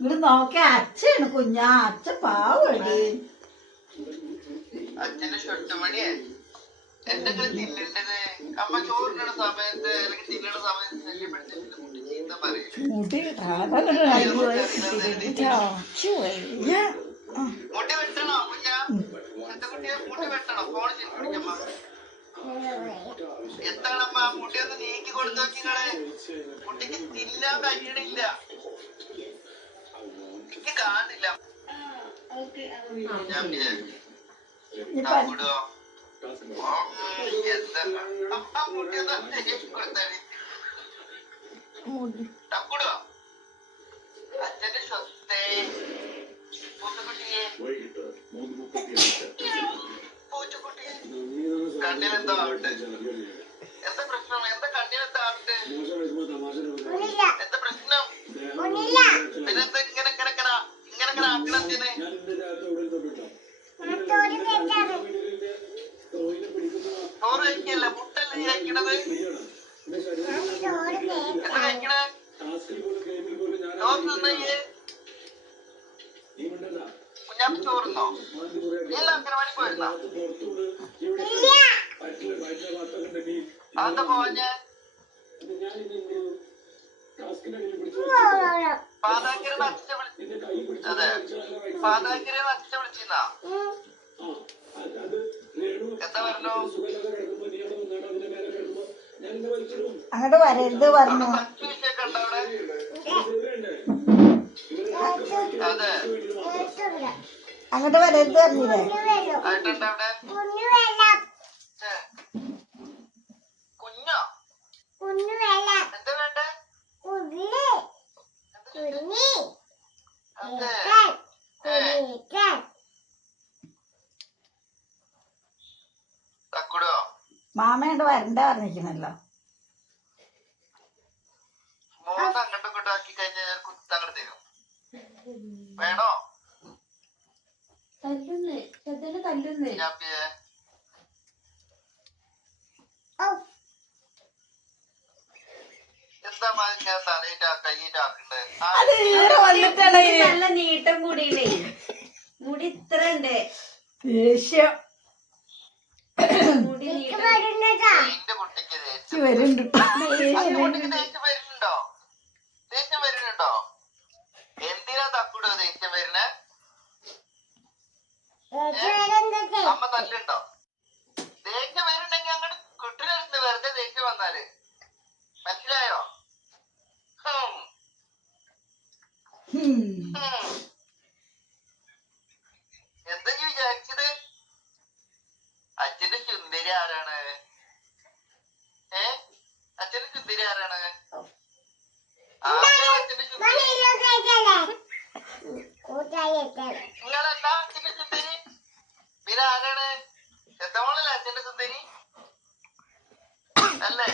ഇങ്ങോട്ട് നോക്കിയ അച്ഛയാണ് കുഞ്ഞാ. അച്ഛ പാവടി അച്ഛന്റെ ഷൊട്ടുമണിയെ. എന്തെങ്കിലും തിന്നേണ്ടത്? അമ്മ ചോറിനുള്ള സമയത്ത് അല്ലെങ്കിൽ തിന്നണ സമയത്ത് ശല്യപ്പെടുത്തിട്ട് മുട്ടി ചീത്ത പറയും. മുടി മുടി വെട്ടണോ കുഞ്ഞാ? കുട്ടിയെ വെട്ടണോ? ഫോൺ എന്താണമ്മ മുടി ഒന്ന് നീക്കി കൊടുത്തു നോക്കിങ്ങളെ മുട്ടിക്ക് തിന്നാൻ കഴിയണില്ല. കാണില്ല ഞാൻ കൊടുത്താടി തക്കുടോ അച്ഛന്റെ സ്വത്തേ. പൂച്ചക്കുട്ടിയെ. പൂച്ചക്കുട്ടിയെ. കണ്ണിലെന്തോ ആവട്ടെ. കുഞ്ഞാപ്പി ചോറുന്നോ അംഗനവാടി പോയിരുന്നോ? അതെന്താ പോഞ്ഞേ അതെ. എന്താ പറഞ്ഞു? അങ്ങോട്ട് വരരുത് പറഞ്ഞു അങ്ങോട്ട് വരരുത് പറഞ്ഞില്ലേ? മാമയുണ്ട് വരണ്ട പറഞ്ഞിരിക്കണല്ലോ. മൂന്ന് അങ്ങോട്ടും ഇങ്ങോട്ടും ആക്കി കഴിഞ്ഞാൽ ഞാൻ കുത്തങ്ങോട്ട് തരും. വേണോ തല്ലുന്ന് ചെറുതിനെ തല്ലുന്ന് കുഞ്ഞാപ്പിയെ എന്താ മതി ഞാൻ തലയിട്ട് കൈയിട്ട് ആക്കണ്ടേ ആ, അത് ഇവിടെ വന്നിട്ടാണ് ഇത് നല്ല നീട്ടം കൂടിയില്ലേ? മുടി ഇത്ര ഉണ്ട്. ദേഷ്യം. മുടി നീട്ടം. വരുന്നുണ്ട് അതിന്റെ കുട്ടിക്ക് ദേഷ്യം വരുന്നുണ്ടോ ദേഷ്യം വരുന്നുണ്ടോ എന്തിനാ തക്കൂടോ ദേഷ്യം വരുന്നേ അമ്മ തല്ലുണ്ടോ ദേഷ്യം വരുന്നുണ്ടെങ്കിൽ അങ്ങോട്ട് കുട്ടിനടുത്ത് വെറുതെ ദേഷ്യം വന്നാൽ മനസ്സിലായോ ഹും, ഹും. ഹും. എന്താ നീ വിചാരിച്ചത് അച്ഛന്റെ സുന്ദരി ആരാണ് ഏ അച്ഛന്റെ സുന്ദരി ആരാണ് ആരാണ് അച്ഛന്റെ സുന്ദരി നിങ്ങളല്ല അച്ഛന്റെ സുന്ദരി പിന്നെ ആരാണ്? എത്തമോളല്ലേ അച്ഛന്റെ സുന്ദരി? അല്ലേ?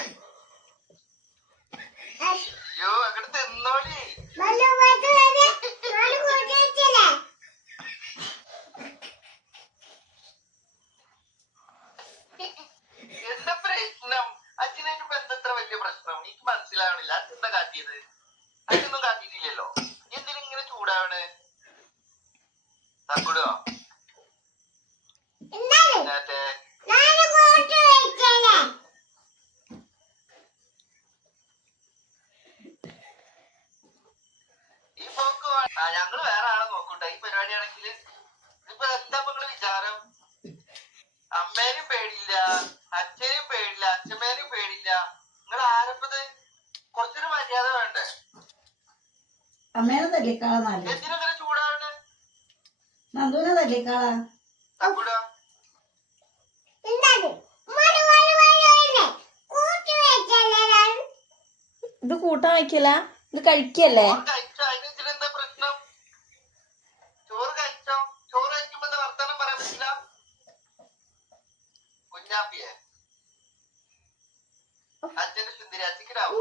ഞങ്ങൾ വേറെ ആളെ നോക്കൂട്ടോ. ഈ പരിപാടിയാണെങ്കിൽ ഇപ്പൊ എന്താ നിങ്ങൾ വിചാരം? അമ്മേനും പേടിയില്ല അച്ഛനും പേടില്ല അച്ഛമ്മേനും പേടില്ല നിങ്ങൾ ആരപ്പത് കുറച്ചൊരു മര്യാദ വേണ്ടേ? അമ്മേനെ തല്ലിക്കാളാ നല്ല എന്തിനങ്ങനെ ചൂടാവണ്? നന്ദുവിനെ തല്ലിക്കാളാ. തക്കൂടോ ഇത് കൂട്ടാൻ വയ്ക്കല? ഇത് കഴിക്കല്ലേ? આપીએ અત્યારે સુંદરાથી કરાવો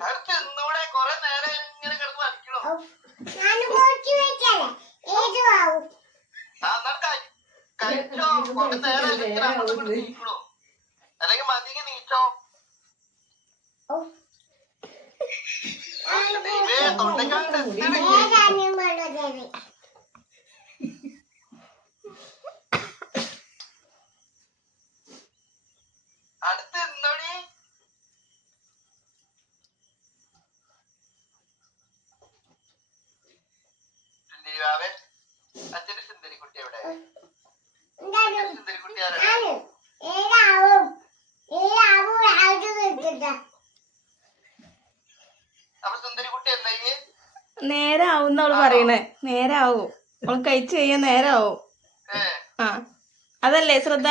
അടുത്ത് ഇന്നുകൂടെ കൊറേ നേരം ഇങ്ങനെ കിടന്ന് വലിക്കണോ അല്ലെങ്കിൽ മതിക്ക് നീച്ചോ. തൊണ്ടക്കാണ്ട് എത്തിയില്ലേ അടുത്ത് എന്തോടി സുന്ദരിവാവേ അച്ഛന്റെ സുന്ദരിക്കുട്ടി എവിടെ അച്ഛന്റെ സുന്ദരിക്കുട്ടി ആരാണ് അപ്പൊ സുന്ദരിക്കുട്ടി എന്താ ഈ നേരെ ആവും അവൾ പറയണേ. നേരെ ആവും അവൾ കഴിച്ചു കഴിഞ്ഞാൽ നേരെ ആവും ആ. അതല്ലേ ശ്രദ്ധ?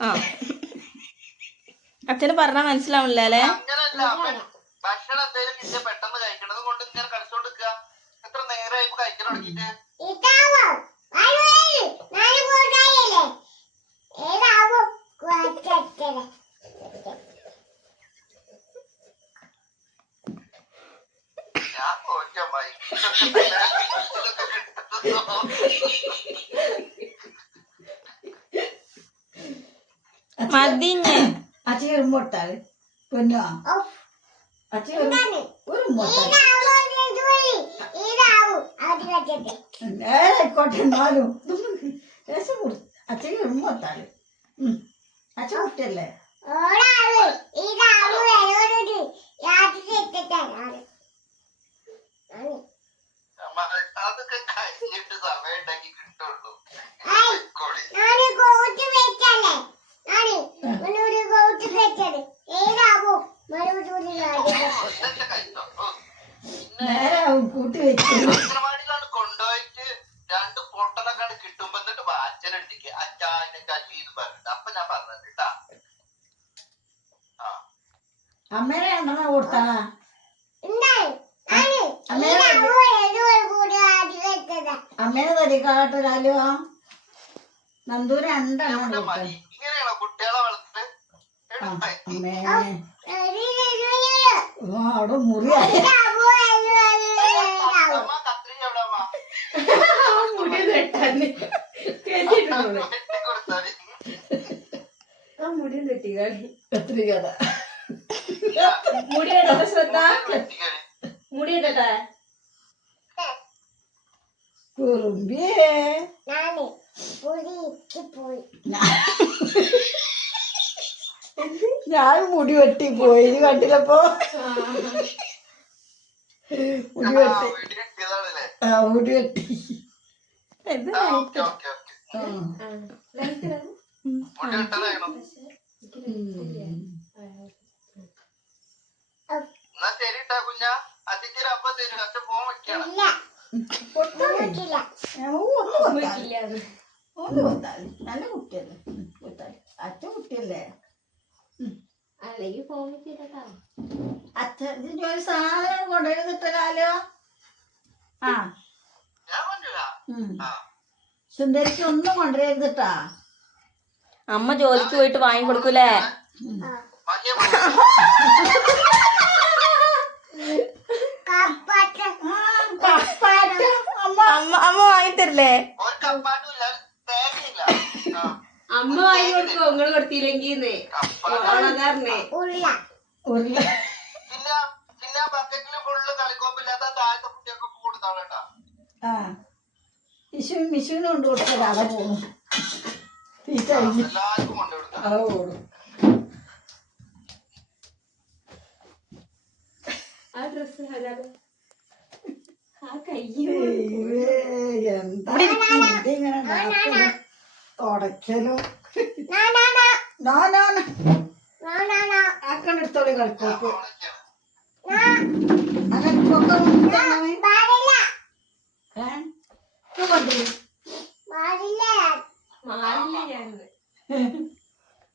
ആ. അച്ഛന് പറഞ്ഞാ മനസ്സിലാവില്ല അല്ലേ? ഭക്ഷണം എന്തെങ്കിലും കിട്ടിയ പെട്ടെന്ന് കഴിക്കണത് കൊണ്ട് ഇങ്ങനെ കളിച്ചോണ്ടിരിക്കുക എത്ര നേരമായി കഴിക്കാൻ തുടങ്ങിയിട്ട്? മതിഞ്ഞ്. അച്ഛൻ ഉമ്മൊട്ടാൽ പൊന്നോ? അച്ഛൻ ഒരു ഒരു ആയിക്കോട്ടെ എന്നാലും. രസം കൊടു. അച്ഛൻ അച്ഛൻ കുട്ടിയല്ലേ അമ്മ, അതൊക്കെ കഴിഞ്ഞിട്ട് സമയം ഉണ്ടാക്കി കിട്ടുള്ളൂ അംഗനവാടിയിലാണ് കൊണ്ടുപോയിട്ട് രണ്ട് പൊട്ടലൊക്കെ അങ്ങട് കിട്ടുമ്പോ എന്നിട്ട് അച്ഛനടുത്തേക്ക് അച്ഛാന്റെ കല്ലി എന്ന് പറഞ്ഞിട്ട്. അപ്പൊ ഞാൻ ആ. അമ്മേനെ എണ്ണ കൊടുത്താ. എടാ, അമ്മേ. ഓ അവിടെ അമ്മ മുടി വെട്ടാന്. കേട്ടിട്ടുള്ളൂ വെട്ടി കൊടുത്താൽ ആ മുടി തെറ്റിക്കാടി കത്രികത മുടി ഇടട്ടെ ശ്രദ്ധ വെട്ടിക്കഴി മുടി ഇടട്ടെ കുറുമ്പിയേ ഞാൻ മുടി വെട്ടി പോയി. ഇത് കണ്ടില്ലപ്പോ? മുടി വെട്ടി. ആ മുടി വെട്ടി. ഇത് എന്നാ ശരി കുഞ്ഞ. അച്ഛൻ അപ്പ തരും. അച്ഛൻ പോവാൻ വെക്കണം. ഒന്ന്. നല്ല കുട്ടിയല്ലേ. അച്ഛൻ കുട്ടിയല്ലേ? അല്ലെങ്കിൽ അച്ഛൻ ഒരു സാധനം ഞാൻ കൊണ്ടുവരാ? ആ. സുന്ദരിക്ക് ഒന്നും കൊണ്ടുവരരുതിട്ടാ അമ്മ ജോലിക്ക് പോയിട്ട് വാങ്ങി കൊടുക്കൂലേ മതിയെ ആ, കപ്പാറ്റ് അമ്മ അമ്മ അമ്മ വാങ്ങി തരില്ലേ അമ്മ വാങ്ങി കൊടുക്കും നിങ്ങൾ കൊടുത്തില്ലെങ്കിൽ ഉരുള. ആ. വിഷു വിഷുവിന് കൊണ്ട് കൊടുത്തത് പോണു പോണു ആ എന്താ ഇതിങ്ങനെ നടക്കലും തുടക്കലും? ആക്കണ്ടെടുത്തോളി കളിക്കോക്ക്. അങ്ങനെ കൊണ്ടു മാറില്ല ഞാൻ